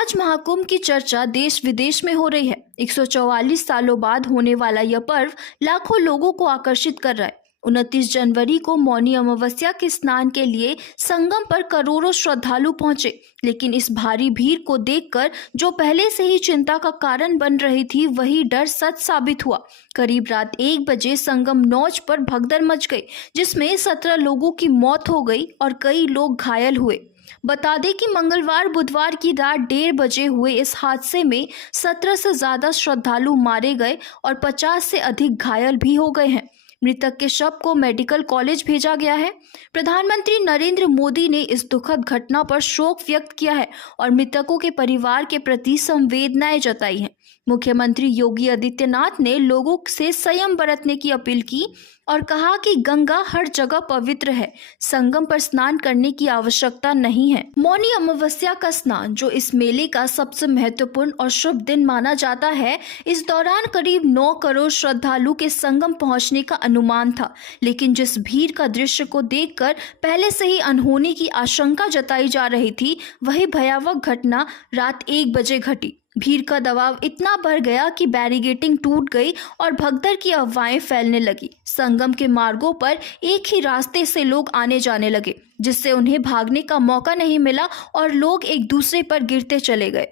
प्रयागराज महाकुंभ की चर्चा देश विदेश में हो रही है। 144 सालों बाद होने वाला यह पर्व लाखों लोगों को आकर्षित कर रहा है। 29 जनवरी को मौनी अमावस्या के स्नान के लिए संगम पर करोड़ों श्रद्धालु पहुंचे, लेकिन इस भारी भीड़ को देखकर जो पहले से ही चिंता का कारण बन रही थी, वही डर सच साबित हुआ। करीब रात 1 बजे संगम नौज पर भगदड़ मच गई, जिसमें 17 लोगों की मौत हो गई और कई लोग घायल हुए। बता दें कि मंगलवार बुधवार की रात 1:30 बजे हुए इस हादसे में 17 से ज्यादा श्रद्धालु मारे गए और 50 से अधिक घायल भी हो गए हैं। मृतक के शव को मेडिकल कॉलेज भेजा गया है। प्रधानमंत्री नरेंद्र मोदी ने इस दुखद घटना पर शोक व्यक्त किया है और मृतकों के परिवार के प्रति संवेदनाएं जताई हैं। मुख्यमंत्री योगी आदित्यनाथ ने लोगों से संयम बरतने की अपील की और कहा कि गंगा हर जगह पवित्र है, संगम पर स्नान करने की आवश्यकता नहीं है। मौनी अमावस्या का स्नान, जो इस मेले का सबसे महत्वपूर्ण और शुभ दिन माना जाता है, इस दौरान करीब 9 करोड़ श्रद्धालु के संगम पहुंचने का अनुमान था, लेकिन जिस भीड़ का दृश्य को देखकर पहले से ही अनहोनी की आशंका जताई जा रही थी, वही भयावह घटना रात 1 बजे घटी। भीड़ का दबाव इतना बढ़ गया कि बैरिकेडिंग टूट गई और भगदड़ की अफवाहें फैलने लगी। संगम के मार्गों पर एक ही रास्ते से लोग आने जाने लगे, जिससे उन्हें भागने का मौका नहीं मिला और लोग एक दूसरे पर गिरते चले गए।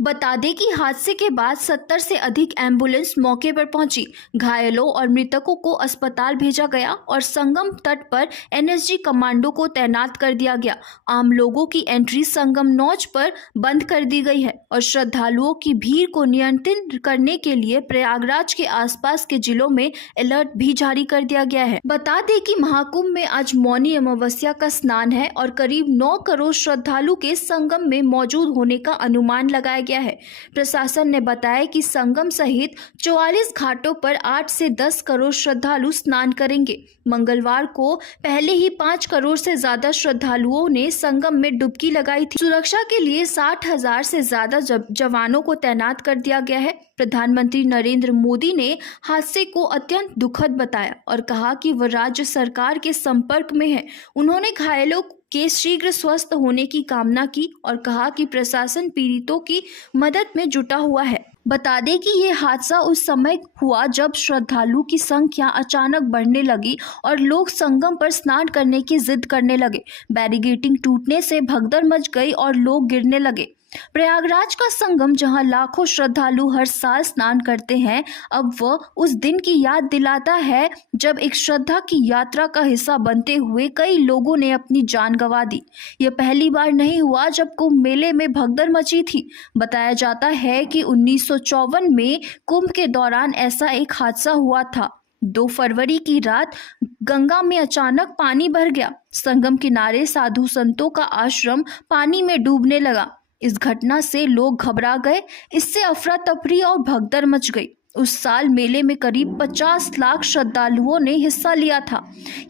बता दें कि हादसे के बाद 70 से अधिक एम्बुलेंस मौके पर पहुंची। घायलों और मृतकों को अस्पताल भेजा गया और संगम तट पर एनएसजी कमांडो को तैनात कर दिया गया। आम लोगों की एंट्री संगम नौज पर बंद कर दी गई है और श्रद्धालुओं की भीड़ को नियंत्रित करने के लिए प्रयागराज के आसपास के जिलों में अलर्ट भी जारी कर दिया गया है। बता दें कि महाकुंभ में आज मौनी अमावस्या का स्नान है और करीब 9 करोड़ श्रद्धालु के संगम में मौजूद होने का अनुमान लगाया गया है। प्रशासन ने बताया कि संगम सहित 44 घाटों पर 8 से 10 करोड़ श्रद्धालु स्नान करेंगे। मंगलवार को पहले ही 5 करोड़ से ज्यादा श्रद्धालुओं ने संगम में डुबकी लगाई थी। सुरक्षा के लिए 60,000 से ज्यादा जवानों को तैनात कर दिया गया है। प्रधानमंत्री नरेंद्र मोदी ने हादसे को अत्यंत दुखद बताया और कहा कि वह राज्य सरकार के संपर्क में है। उन्होंने घायलों के शीघ्र स्वस्थ होने की कामना की और कहा कि प्रशासन पीड़ितों की मदद में जुटा हुआ है। बता दें कि ये हादसा उस समय हुआ जब श्रद्धालु की संख्या अचानक बढ़ने लगी और लोग संगम पर स्नान करने की जिद करने लगे। बैरिकेडिंग टूटने से भगदड़ मच गई और लोग गिरने लगे। प्रयागराज का संगम, जहां लाखों श्रद्धालु हर साल स्नान करते हैं, अब वह उस दिन की याद दिलाता है जब एक श्रद्धा की यात्रा का हिस्सा बनते हुए कई लोगों ने अपनी जान गंवा दी। यह पहली बार नहीं हुआ जब कुंभ मेले में भगदड़ मची थी। बताया जाता है कि 1954 में कुंभ के दौरान ऐसा एक हादसा हुआ था। 2 फरवरी की रात गंगा में अचानक पानी भर गया। संगम किनारे साधु संतों का आश्रम पानी में डूबने लगा। इस घटना से लोग घबरा गए। इससे अफरा तफरी और भगदड़ मच गई। उस साल मेले में करीब 50 लाख श्रद्धालुओं ने हिस्सा लिया था।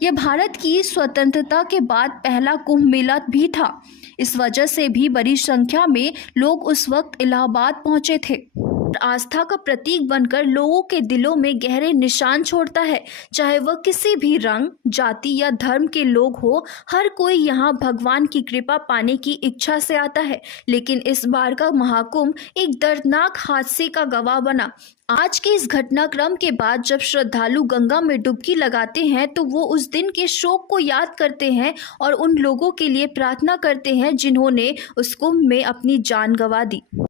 यह भारत की स्वतंत्रता के बाद पहला कुंभ मेला भी था। इस वजह से भी बड़ी संख्या में लोग उस वक्त इलाहाबाद पहुंचे थे। आस्था का प्रतीक बनकर लोगों के दिलों में गहरे निशान छोड़ता है। चाहे वह किसी भी रंग, जाति या धर्म के लोग हो, हर कोई यहाँ भगवान की कृपा पाने की इच्छा से आता है। लेकिन इस बार का महाकुंभ एक दर्दनाक हादसे का गवाह बना। आज के इस घटनाक्रम के बाद जब श्रद्धालु गंगा में डुबकी लगाते हैं, तो वो उस दिन के शोक को याद करते हैं और उन लोगों के लिए प्रार्थना करते हैं जिन्होंने उस कुंभ में अपनी जान गंवा दी।